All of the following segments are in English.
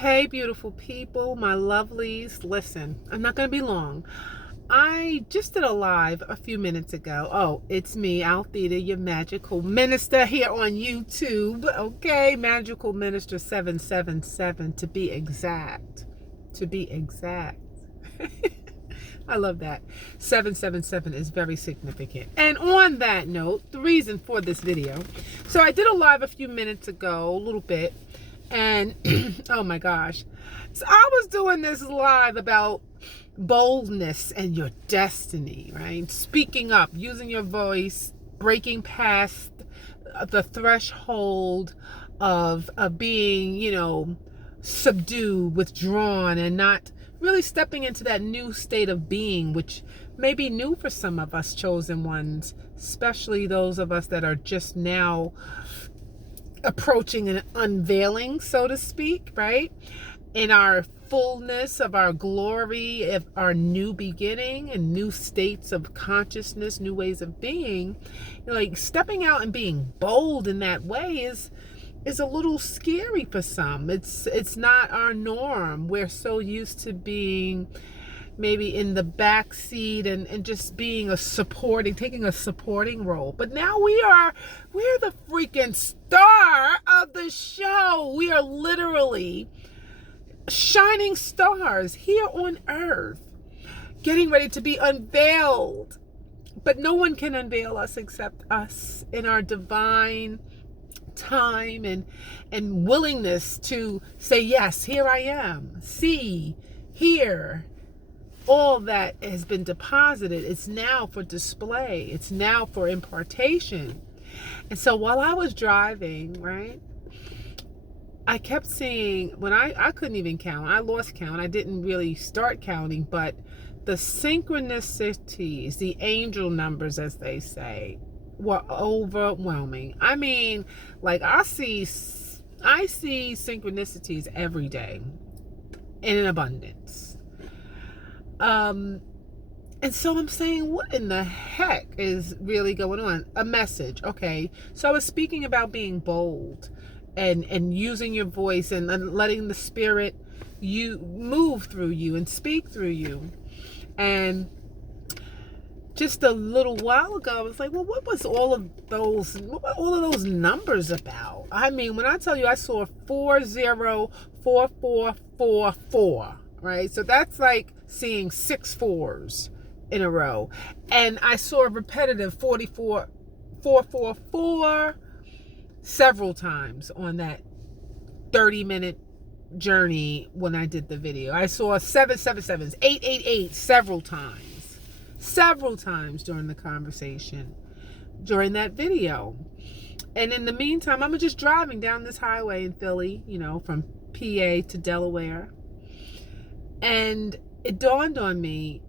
Hey, beautiful people, my lovelies. Listen, I'm not going to be long. I just did a live a few minutes ago. Oh, it's me, Althea, your magical minister here on YouTube. Okay, Magical Minister 777 to be exact. To be exact. I love that. 777 is very significant. And on that note, the reason for this video. So I did a live a few minutes ago, a little bit. And oh my gosh. So I was doing this live about boldness and your destiny, right? Speaking up, using your voice, breaking past the threshold of being, subdued, withdrawn, and not really stepping into that new state of being, which may be new for some of us chosen ones, especially those of us that are just now approaching an unveiling, so to speak, right? In our fullness of our glory, of our new beginning and new states of consciousness, new ways of being, like stepping out and being bold in that way is a little scary for some. It's not our norm. We're so used to being maybe in the back seat and just being taking a supporting role. But now we're the freaking star of the show. We are literally shining stars here on earth, getting ready to be unveiled. But no one can unveil us except us in our divine time and willingness to say, yes, here I am. See, here. All that has been deposited, it's now for display. It's now for impartation. And so while I was driving, right, I kept seeing, when I couldn't even count. I lost count. I didn't really start counting, but the synchronicities, the angel numbers, as they say, were overwhelming. I mean, like I see synchronicities every day in abundance. And so I'm saying, what in the heck is really going on? A message. Okay. So I was speaking about being bold and using your voice and letting the spirit move through you and speak through you. And just a little while ago, I was like, well, what were all of those numbers about? I mean, when I tell you I saw 404444, right? So that's like seeing 6 4s in a row. And I saw a repetitive 44444 several times on that 30-minute journey when I did the video. I saw 777s, 888 several times during the conversation, during that video. And in the meantime, I'm just driving down this highway in Philly, from PA to Delaware. And it dawned on me,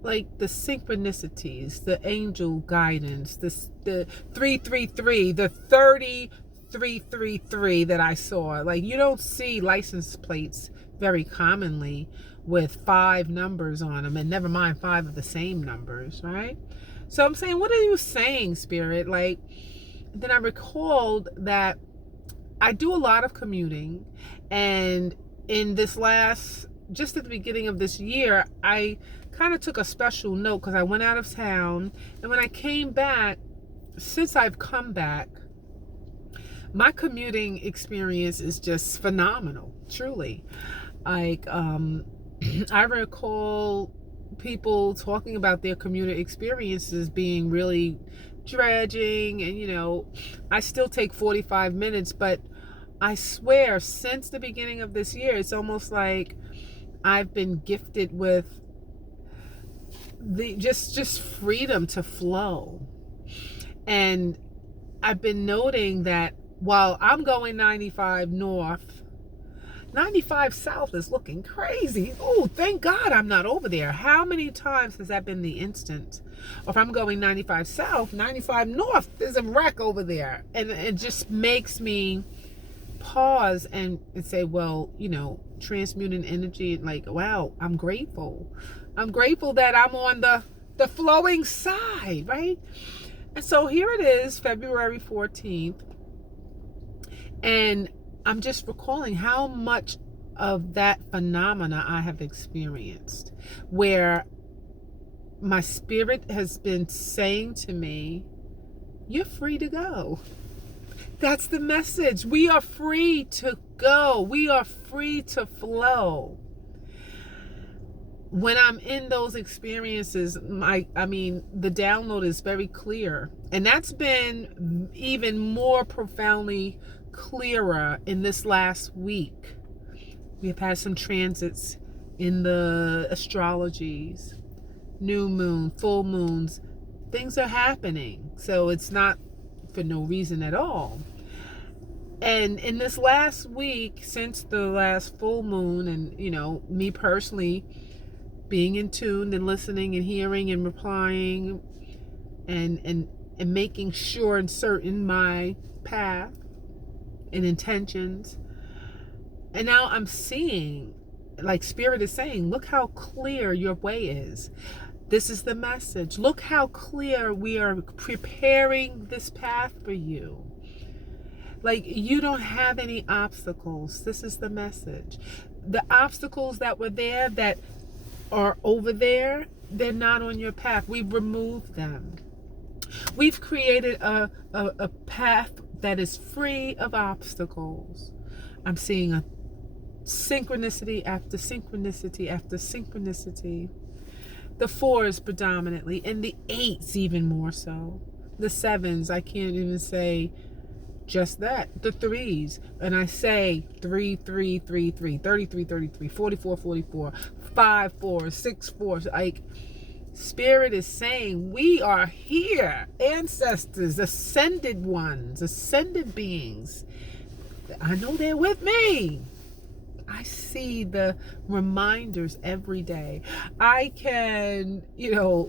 like the synchronicities, the angel guidance, the 333, the 3333 that I saw. Like, you don't see license plates very commonly with 5 numbers on them, and never mind 5 of the same numbers, right? So I'm saying, what are you saying, Spirit? Like, then I recalled that I do a lot of commuting, and in this just at the beginning of this year, I kind of took a special note because I went out of town. And when I came back, since I've come back, my commuting experience is just phenomenal, truly. Like, I recall people talking about their commuter experiences being really dredging. And, I still take 45 minutes, but I swear, since the beginning of this year, it's almost like I've been gifted with the just freedom to flow. And I've been noting that while I'm going 95 north, 95 south is looking crazy. Oh, thank God I'm not over there. How many times has that been the instant? Or if I'm going 95 south, 95 north, there's a wreck over there. And it just makes me pause and say, well, transmuting energy, like, wow, I'm grateful that I'm on the flowing side, right? And so here it is, February 14th, and I'm just recalling how much of that phenomena I have experienced, where my spirit has been saying to me, you're free to go. That's the message. We are free to go. We are free to flow. When I'm in those experiences, the download is very clear. And that's been even more profoundly clearer in this last week. We've had some transits in the astrologies, new moon, full moons. Things are happening. So it's not for no reason at all. And in this last week, since the last full moon, and me personally being in tune and listening and hearing and replying and making sure and certain my path and intentions. And now I'm seeing, like Spirit is saying, look how clear your way is. This is the message. Look how clear we are preparing this path for you. Like, you don't have any obstacles. This is the message. The obstacles that were there, that are over there, they're not on your path. We've removed them. We've created a path that is free of obstacles. I'm seeing a synchronicity after synchronicity after synchronicity. The 4s predominantly, and the 8s even more so. The 7s, I can't even say just that. The 3s, and I say 3, 3, 3, 3, 33, 33, 44, 44, 5, 4, 6, 4. Like, Spirit is saying, we are here. Ancestors, ascended ones, ascended beings. I know they're with me. I see the reminders every day. I can,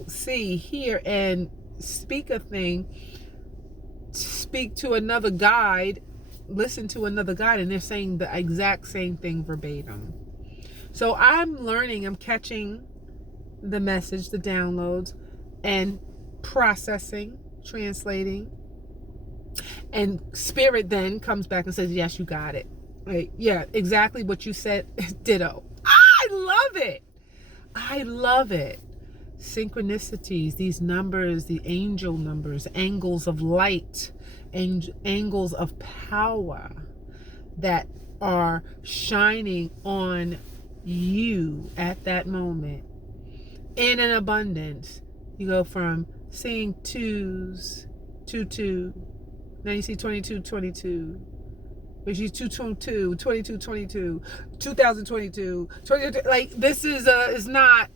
see, hear, and speak a thing, speak to another guide, listen to another guide, and they're saying the exact same thing verbatim. So I'm learning, I'm catching the message, the downloads, and processing, translating. And Spirit then comes back and says, yes, you got it. Right? Yeah, exactly what you said. Ditto. I love it. I love it. Synchronicities, these numbers, the angel numbers, angles of light, angles of power that are shining on you at that moment in an abundance. You go from seeing 2s, 2, 2, now you see 22, 22. But she's 222, 22, 22, 2022, 22. Like, this is not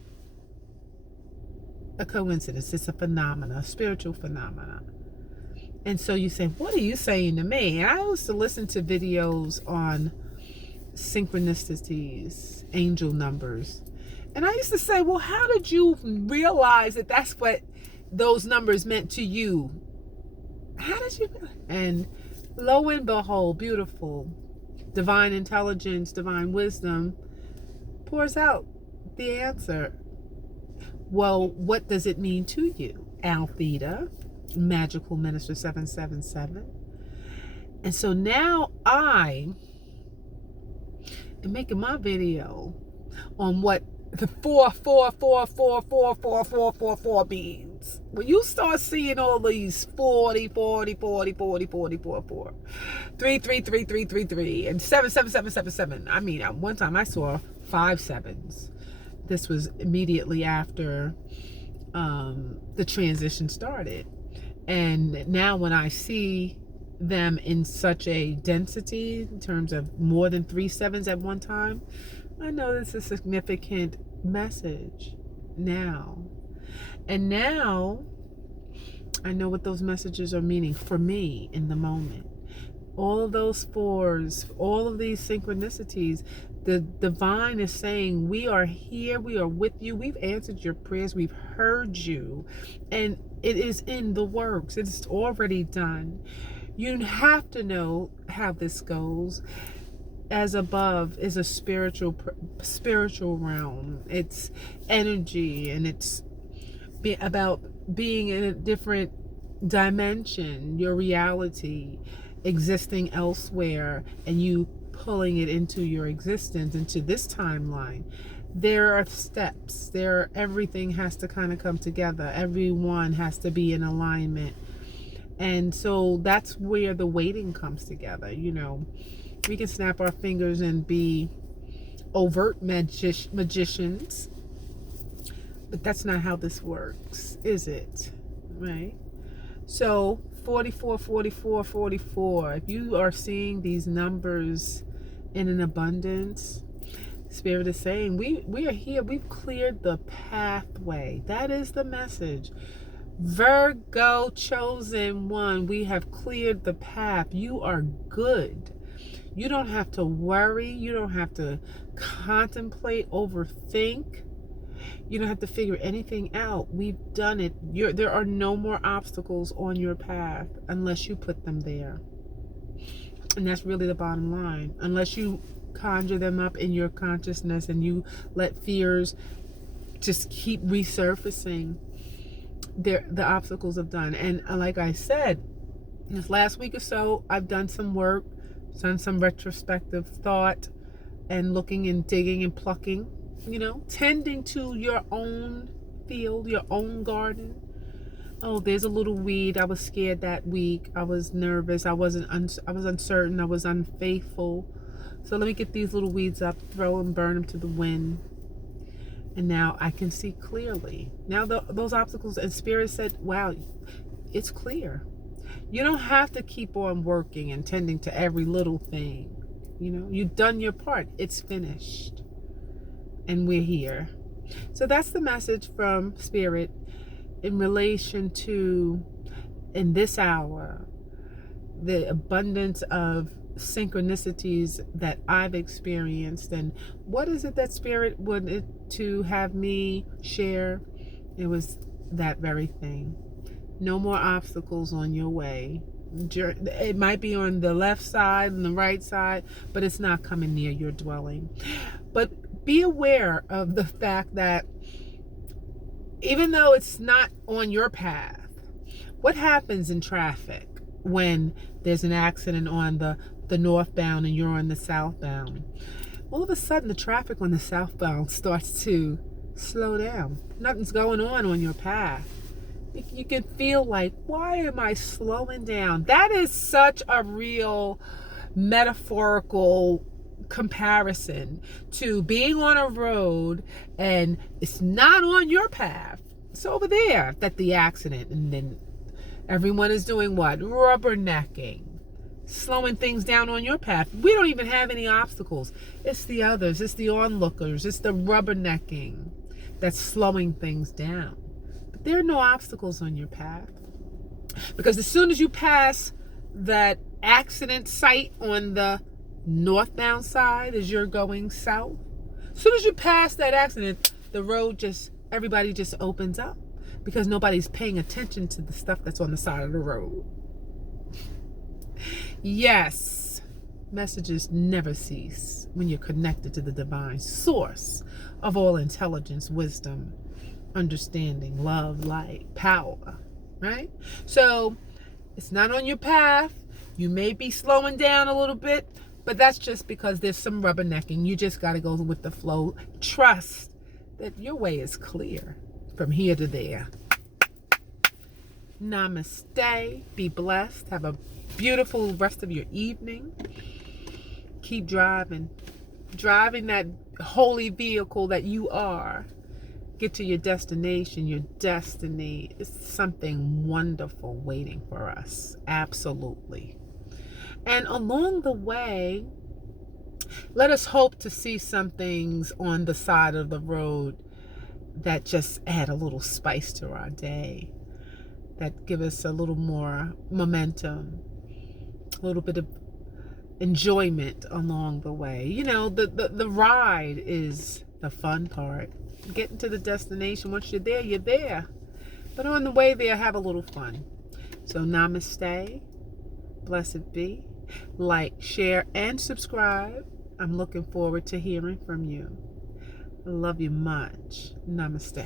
a coincidence. It's a phenomena, a spiritual phenomena. And so you say, what are you saying to me? And I used to listen to videos on synchronicities, angel numbers. And I used to say, well, how did you realize that that's what those numbers meant to you? How did you? And lo and behold, beautiful, divine intelligence, divine wisdom pours out the answer. Well, what does it mean to you? Al Theta, Magical Minister 777. And so now I am making my video on what the 4 means. When you start seeing all these 40, 40, 40, 40, 40, 4, 4, 3, 3, 3, 3, 3, 3, and 7, 7, 7, 7, 7. I mean, at one time I saw 5 7s. This was immediately after the transition started. And now when I see them in such a density, in terms of more than 3 7s at one time, I know this is a significant message now. And now I know what those messages are meaning for me in the moment. All of those 4s, all of these synchronicities, the divine is saying, we are here, we are with you, we've answered your prayers, we've heard you, and it is in the works. It's already done. You have to know how this goes. As above is a spiritual realm. It's energy, and it's about being in a different dimension, your reality existing elsewhere, and you pulling it into your existence, into this timeline. There are steps. Everything has to kind of come together. Everyone has to be in alignment. And so that's where the waiting comes together. We can snap our fingers and be overt magicians, but that's not how this works, is it? Right? So 44, 44, 44. If you are seeing these numbers in an abundance, Spirit is saying we are here. We've cleared the pathway. That is the message. Virgo chosen one, we have cleared the path. You are good. You don't have to worry. You don't have to contemplate, overthink. You don't have to figure anything out. We've done it. There are no more obstacles on your path unless you put them there. And that's really the bottom line. Unless you conjure them up in your consciousness and you let fears just keep resurfacing, the obstacles have done. And like I said, this last week or so, I've done some work, done some retrospective thought and looking and digging and plucking, tending to your own field, your own garden. Oh, there's a little weed. I was scared that week. I was nervous. I was uncertain. I was unfaithful. So let me get these little weeds up, throw them, burn them to the wind. And now I can see clearly. Now those obstacles, and Spirit said, wow, it's clear. You don't have to keep on working and tending to every little thing. You've done your part. It's finished. And we're here. So that's the message from Spirit in relation to, in this hour, the abundance of synchronicities that I've experienced. And what is it that Spirit wanted to have me share? It was that very thing. No more obstacles on your way. It might be on the left side and the right side, but it's not coming near your dwelling. But be aware of the fact that even though it's not on your path, what happens in traffic when there's an accident on the northbound and you're on the southbound? All of a sudden, the traffic on the southbound starts to slow down. Nothing's going on your path. You can feel like, why am I slowing down? That is such a real metaphorical comparison to being on a road and it's not on your path. It's over there that the accident, and then everyone is doing what? Rubbernecking. Slowing things down on your path. We don't even have any obstacles. It's the others. It's the onlookers. It's the rubbernecking that's slowing things down. But there are no obstacles on your path. Because as soon as you pass that accident site on the northbound side as you're going south, as soon as you pass that accident, the road everybody just opens up. Because nobody's paying attention to the stuff that's on the side of the road. Yes, messages never cease when you're connected to the divine source of all intelligence, wisdom, understanding, love, light, power, right? So it's not on your path. You may be slowing down a little bit, but that's just because there's some rubbernecking. You just got to go with the flow. Trust that your way is clear from here to there. Namaste. Be blessed. Have a beautiful rest of your evening. Keep driving that holy vehicle that you are. Get to your destination. Your destiny is something wonderful waiting for us. Absolutely. And along the way, let us hope to see some things on the side of the road that just add a little spice to our day, that give us a little more momentum, a little bit of enjoyment along the way. The ride is the fun part. Getting to the destination, once you're there, you're there. But on the way there, have a little fun. So namaste. Blessed be. Like, share, and subscribe. I'm looking forward to hearing from you. I love you much. Namaste.